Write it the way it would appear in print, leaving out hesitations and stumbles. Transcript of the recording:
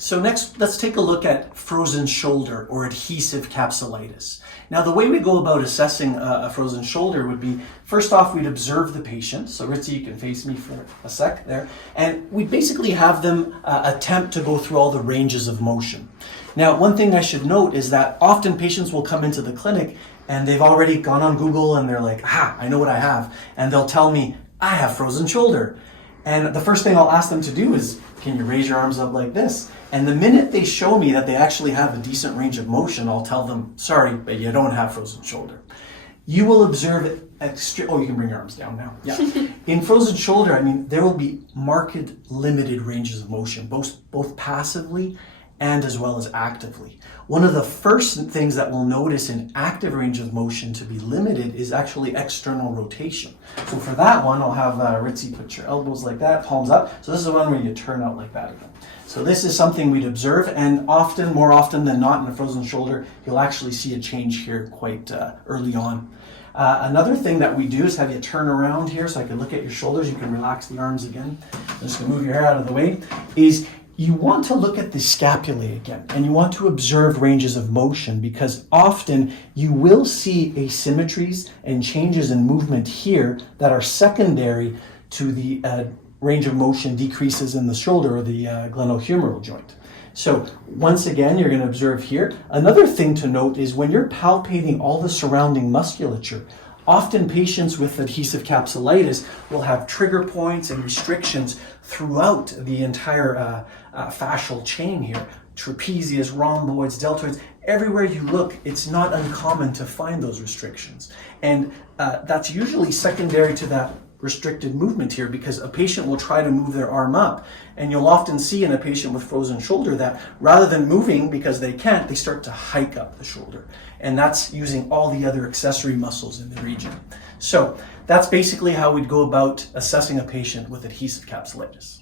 So next, let's take a look at frozen shoulder or adhesive capsulitis. Now, the way we go about assessing a frozen shoulder would be, first off, we'd observe the patient. So Ritzy, you can face me for a sec there. And we'd basically have them attempt to go through all the ranges of motion. Now, one thing I should note is that often patients will come into the clinic and they've already gone on Google and they're like, I know what I have. And they'll tell me, I have frozen shoulder. And the first thing I'll ask them to do is, can you raise your arms up like this? And the minute they show me that they actually have a decent range of motion, I'll tell them, sorry, but you don't have frozen shoulder. You will observe you can bring your arms down now. Yeah. In frozen shoulder, there will be marked limited ranges of motion, both passively and as well as actively. One of the first things that we'll notice in active range of motion to be limited is actually external rotation. So for that one, I'll have Ritzy put your elbows like that, palms up. So this is the one where you turn out like that again. So this is something we'd observe, and more often than not in a frozen shoulder, you'll actually see a change here quite early on. Another thing that we do is have you turn around here so I can look at your shoulders. You can relax the arms again. I'm just gonna move your hair out of the way. You want to look at the scapulae again, and you want to observe ranges of motion, because often you will see asymmetries and changes in movement here that are secondary to the range of motion decreases in the shoulder or the glenohumeral joint. So once again, you're going to observe here. Another thing to note is when you're palpating all the surrounding musculature, often patients with adhesive capsulitis will have trigger points and restrictions throughout the entire fascial chain here. Trapezius, rhomboids, deltoids, everywhere you look, it's not uncommon to find those restrictions. And that's usually secondary to that restricted movement here, because a patient will try to move their arm up, and you'll often see in a patient with frozen shoulder that rather than moving because they can't, they start to hike up the shoulder, and that's using all the other accessory muscles in the region. So that's basically how we'd go about assessing a patient with adhesive capsulitis.